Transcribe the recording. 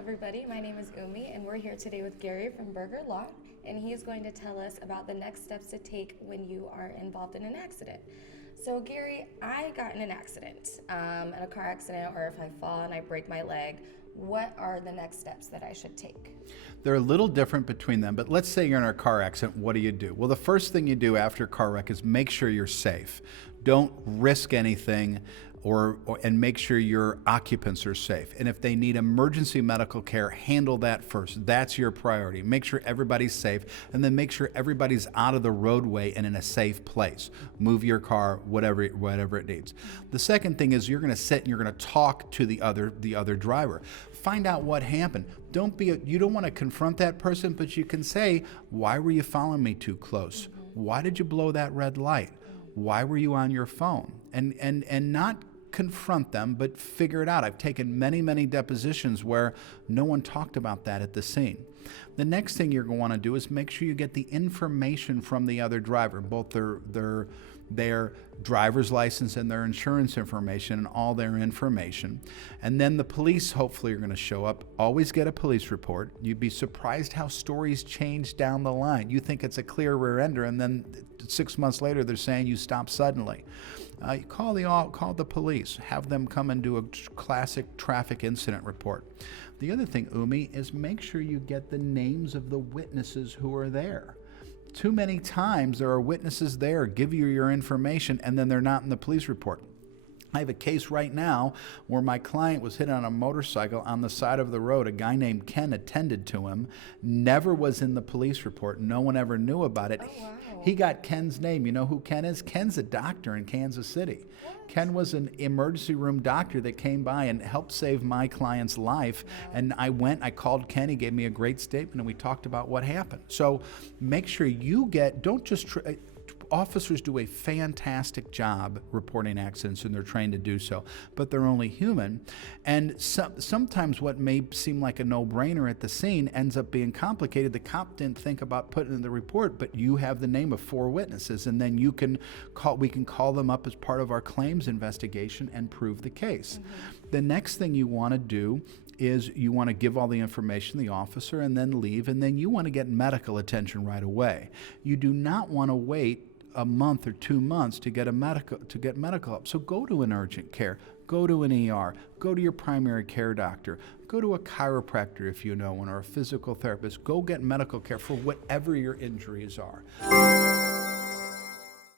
everybody. My name is Umi, and we're here today with Gary from Burger Lot, and he's going to tell us about the next steps to take when you are involved in an accident. So, Gary, I got in an accident, in a car accident, or if I fall and I break my leg. What are the next steps that I should take? They're a little different between them, but let's say you're in a car accident. What do? Well, the first thing you do after a car wreck is make sure you're safe. Don't risk anything and make sure your occupants are safe. And if they need emergency medical care, handle that first. That's your priority. Make sure everybody's safe, and then make sure everybody's out of the roadway and in a safe place. Move your car, whatever it needs. The second thing is you're going to sit and you're going to talk to the other driver. Find out what happened. You don't want to confront that person, but you can say, why were you following me too close? Why did you blow that red light? Why were you on your phone? And not confront them, but figure it out. I've taken many depositions where no one talked about that at the scene. The next thing you're going to want to do is make sure you get the information from the other driver, both their driver's license and their insurance information and all their information. And then the police hopefully are going to show up. Always get a police report. You'd be surprised how stories change down the line. You think it's a clear rear ender, and then 6 months later they're saying you stopped suddenly. You call the police. Have them come and do a classic traffic incident report. The other thing, Umi, is make sure you get the names of the witnesses who are there. Too many times there are witnesses there, give you your information, and then they're not in the police report. I have a case right now where my client was hit on a motorcycle on the side of the road. A guy named Ken attended to him, never was in the police report. No one ever knew about it. Oh, wow. He got Ken's name. You know who Ken is? Ken's a doctor in Kansas City. What? Ken was an emergency room doctor that came by and helped save my client's life. Wow. And I called Ken, he gave me a great statement, and we talked about what happened. So make sure officers do a fantastic job reporting accidents, and they're trained to do so, but they're only human. And sometimes what may seem like a no-brainer at the scene ends up being complicated. The cop didn't think about putting in the report, but you have the name of 4 witnesses, and then we can call them up as part of our claims investigation and prove the case. The next thing you want to do is you want to give all the information to the officer and then leave, and then you want to get medical attention right away. You do not want to wait a month or 2 months to get medical help. So go to an urgent care, go to an ER, go to your primary care doctor, go to a chiropractor if you know one, or a physical therapist. Go get medical care for whatever your injuries are.